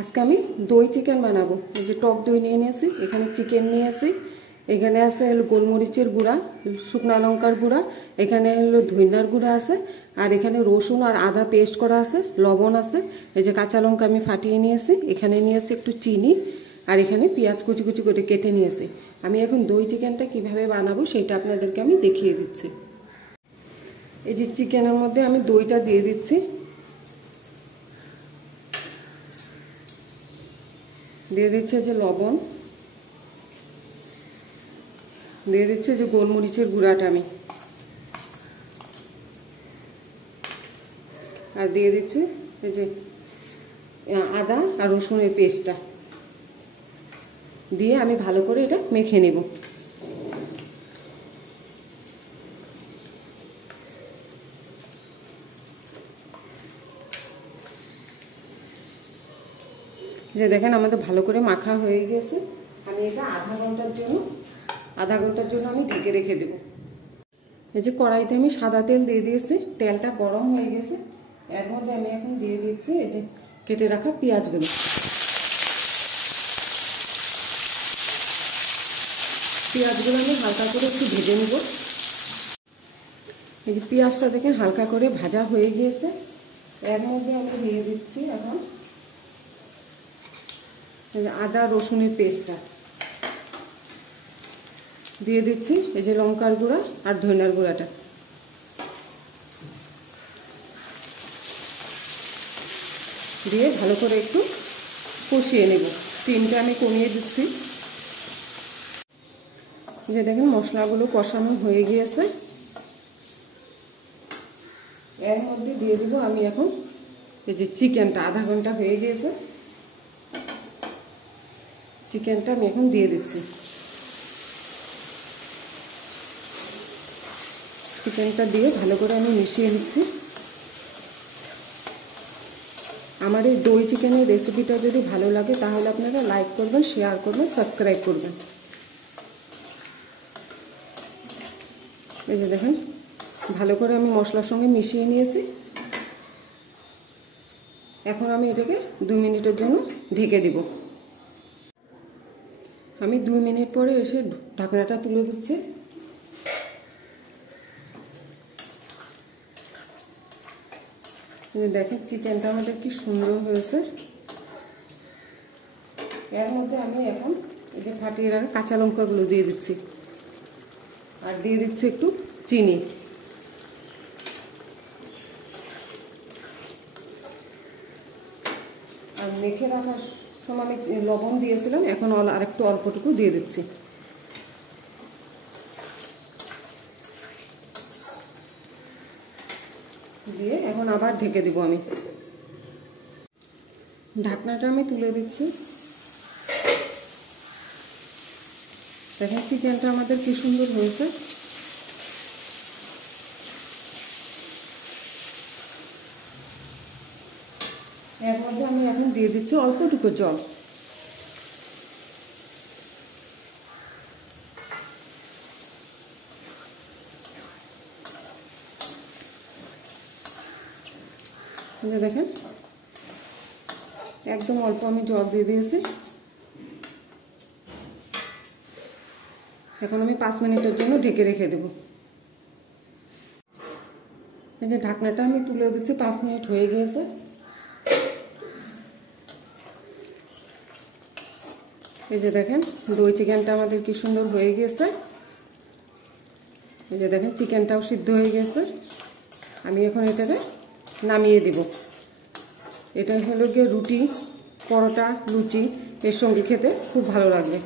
আজকে আমি দই চিকেন বানাবো। এই যে টক দই নিয়ে নিয়েছি, এখানে চিকেন নিয়েছি, এখানে আছে হলো গোলমরিচের গুঁড়া, শুকনো লঙ্কার গুঁড়া, এখানে হলো ধনিয়ার গুঁড়া আছে, আর এখানে রসুন আর আদা পেস্ট করা আছে, লবণ আছে, এই যে কাঁচা লঙ্কা আমি ফাটিয়ে নিয়েছি, এখানে নিয়েছি একটু চিনি, আর এখানে পেঁয়াজ কুচি কুচি করে কেটে নিয়েছি। আমি এখন দই চিকেনটা কিভাবে বানাবো সেটা আপনাদেরকে আমি দেখিয়ে দিচ্ছি। এই যে চিকেনের মধ্যে আমি দইটা দিয়ে দিচ্ছি, দিয়ে দিচ্ছে যে লবণ, দিয়ে দিচ্ছে যে গোলমরিচের গুঁড়াটা আমি, আর দিয়ে দিচ্ছে এই যে আদা আর রসুনের পেস্টটা দিয়ে আমি ভালো করে এটা মেখে নেব। যে দেখেন আমাদের ভালো করে মাখা হয়ে গেছে। আমি এটা আধা ঘন্টার জন্য আমি ঢেকে রেখে দেব। এই যে কড়াইতে আমি সাদা তেল দিয়ে দিয়েছি, তেলটা গরম হয়ে গেছে। এর মধ্যে আমি এখন দিয়ে দিচ্ছি এই যে কেটে রাখা পেঁয়াজগুলো। পেঁয়াজগুলো আমি হালকা করে একটু ভেজে নেব। এই যে পেঁয়াজটা দেখেন হালকা করে ভাজা হয়ে গিয়েছে। এর মধ্যে আমি দিয়ে দিচ্ছি এখন আদা রসুনের পেস্টটা দিয়ে দিচ্ছি, এই যে লঙ্কার গুঁড়া আর ধনিয়ার গুঁড়াটা দিয়ে ভালো করে একটু কষিয়ে নেব। স্টিমটা আমি কমিয়ে দিচ্ছি। যে দেখেন মশলাগুলো কষানো হয়ে গিয়েছে। এর মধ্যে দিয়ে দিব আমি এখন এই যে চিকেনটা, আধা ঘন্টা হয়ে গিয়েছে, চিকেনটা আমি এখন দিয়ে দিচ্ছি। চিকেনটা দিয়ে ভালো করে আমি মিশিয়ে নিচ্ছি। আমার এই দই চিকেনের রেসিপিটা যদি ভালো লাগে তাহলে আপনারা লাইক করবেন, শেয়ার করবেন, সাবস্ক্রাইব করবেন। এই যে দেখেন ভালো করে আমি মশলার সঙ্গে মিশিয়ে নিয়েছি। এখন আমি এটাকে 2 মিনিটের জন্য ঢেকে দিব। আমি 2 মিনিট পরে এসে ঢাকনাটা তুলে দিচ্ছি। দেখেন চিকেনটা আমাদের কি সুন্দর হয়েছে। এর মধ্যে আমি এখন এই যে ফাটিয়ে রাখা কাঁচা লঙ্কাগুলো দিয়ে দিচ্ছি, আর দিয়ে দিচ্ছি একটু চিনি। আর মেখে রাখার সময় আমি লবণ দিয়েছিলাম, এখন আর একটু অল্পটুকু দিয়ে দিচ্ছি। দিয়ে এখন আবার ঢেকে দিব আমি। ঢাকনাটা আমি তুলে দিচ্ছি। দেখেন চিকেনটা আমাদের কি সুন্দর হয়েছে। এর মধ্যে আমি এখন দিয়ে দিচ্ছি অল্পটুকু জল। দেখেন একদম অল্প আমি জল দিয়ে দিয়েছি। এখন আমি 5 মিনিটের জন্য ঢেকে রেখে দেব। এই যে ঢাকনাটা আমি তুলে দিচ্ছি, 5 মিনিট হয়ে গিয়েছে। এই যে দেখেন দই চিকেনটা আমাদের কি সুন্দর হয়ে গিয়েছে। এই যে দেখেন চিকেনটাও সিদ্ধ হয়ে গেছে। আমি এখন এটাকে নামিয়ে দিব। এটা হলো গিয়ে রুটি, পরোটা, লুচি এর সঙ্গে খেতে খুব ভালো লাগবে।